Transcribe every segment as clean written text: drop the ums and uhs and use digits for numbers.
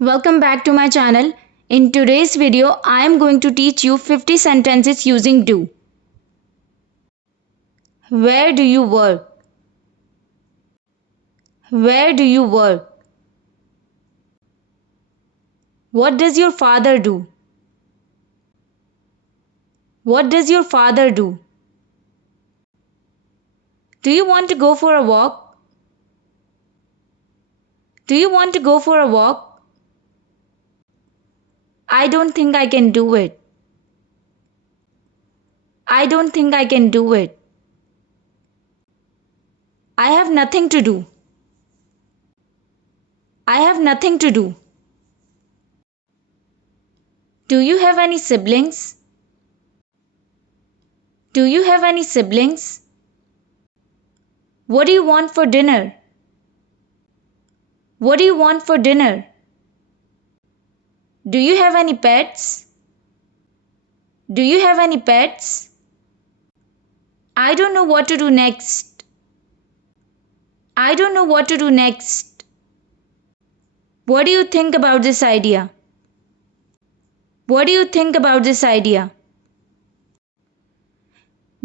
Welcome back to my channel. In today's video, I am going to teach you 50 sentences using do. Where do you work? Where do you work? What does your father do? What does your father do? Do you want to go for a walk? Do you want to go for a walk? I don't think I can do it. I don't think I can do it. I have nothing to do. I have nothing to do. Do you have any siblings? Do you have any siblings? What do you want for dinner? What do you want for dinner? Do you have any pets? Do you have any pets? I don't know what to do next. I don't know what to do next. What do you think about this idea? What do you think about this idea?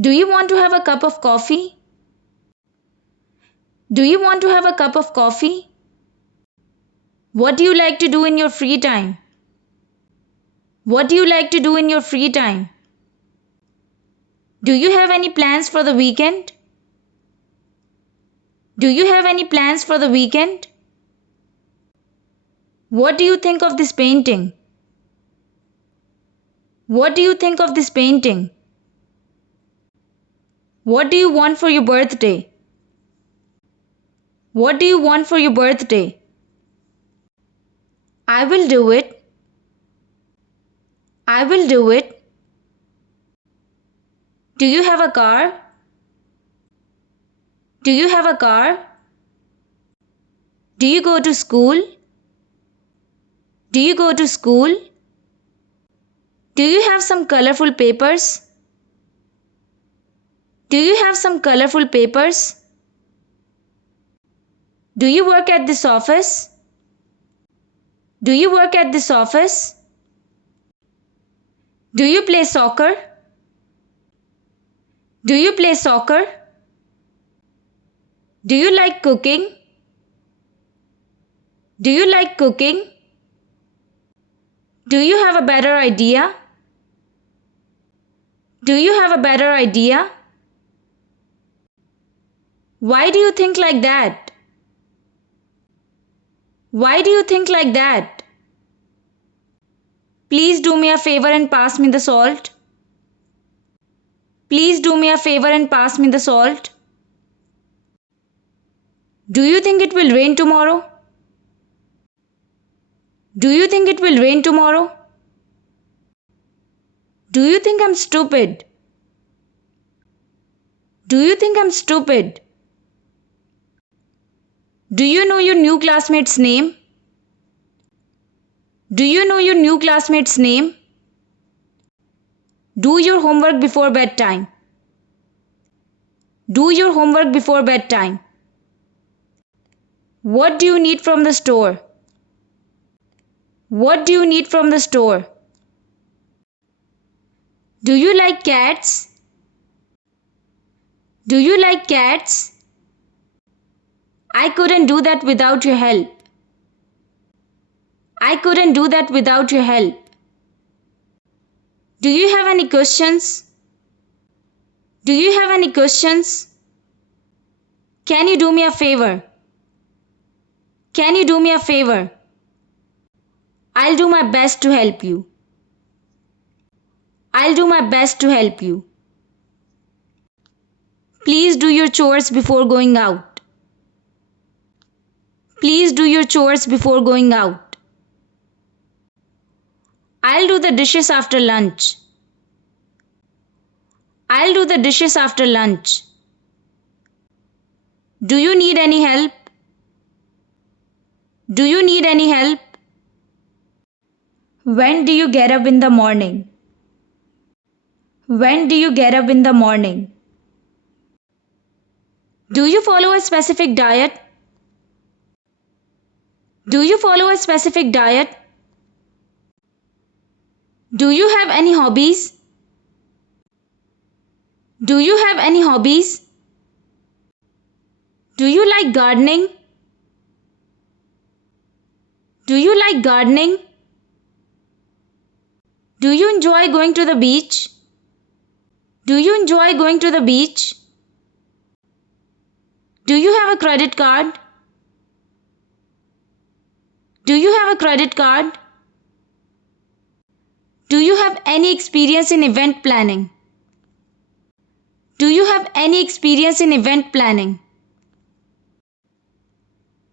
Do you want to have a cup of coffee? Do you want to have a cup of coffee? What do you like to do in your free time? What do you like to do in your free time? Do you have any plans for the weekend? Do you have any plans for the weekend? What do you think of this painting? What do you think of this painting? What do you want for your birthday? What do you want for your birthday? I will do it. I will do it. Do you have a car? Do you have a car? Do you go to school? Do you go to school? Do you have some colorful papers? Do you have some colorful papers? Do you work at this office? Do you work at this office? Do you play soccer? Do you play soccer? Do you like cooking? Do you like cooking? Do you have a better idea? Do you have a better idea? Why do you think like that? Why do you think like that? Please do me a favor and pass me the salt. Please do me a favor and pass me the salt. Do you think it will rain tomorrow? Do you think it will rain tomorrow? Do you think I'm stupid? Do you think I'm stupid? Do you know your new classmate's name? Do you know your new classmate's name? Do your homework before bedtime. Do your homework before bedtime. What do you need from the store? What do you need from the store? Do you like cats? Do you like cats? I couldn't do that without your help. I couldn't do that without your help. Do you have any questions? Do you have any questions? Can you do me a favor? Can you do me a favor? I'll do my best to help you. I'll do my best to help you. Please do your chores before going out. Please do your chores before going out. I'll do the dishes after lunch. I'll do the dishes after lunch. Do you need any help? Do you need any help? When do you get up in the morning? When do you get up in the morning? Do you follow a specific diet? Do you follow a specific diet? Do you have any hobbies? Do you have any hobbies? Do you like gardening? Do you like gardening? Do you enjoy going to the beach? Do you enjoy going to the beach? Do you have a credit card? Do you have a credit card? Do you have any experience in event planning? Do you have any experience in event planning?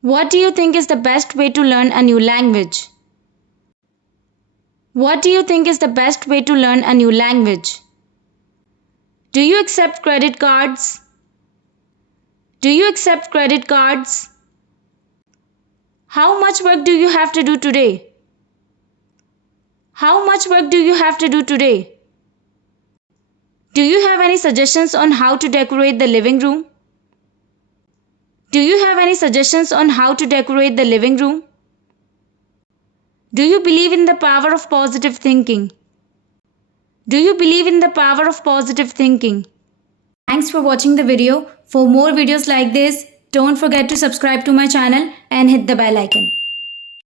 What do you think is the best way to learn a new language? What do you think is the best way to learn a new language? Do you accept credit cards? Do you accept credit cards? How much work do you have to do today? How much work do you have to do today? Do you have any suggestions on how to decorate the living room? Do you have any suggestions on how to decorate the living room? Do you believe in the power of positive thinking? Do you believe in the power of positive thinking? Thanks for watching the video. For more videos like this, don't forget to subscribe to my channel and hit the bell icon.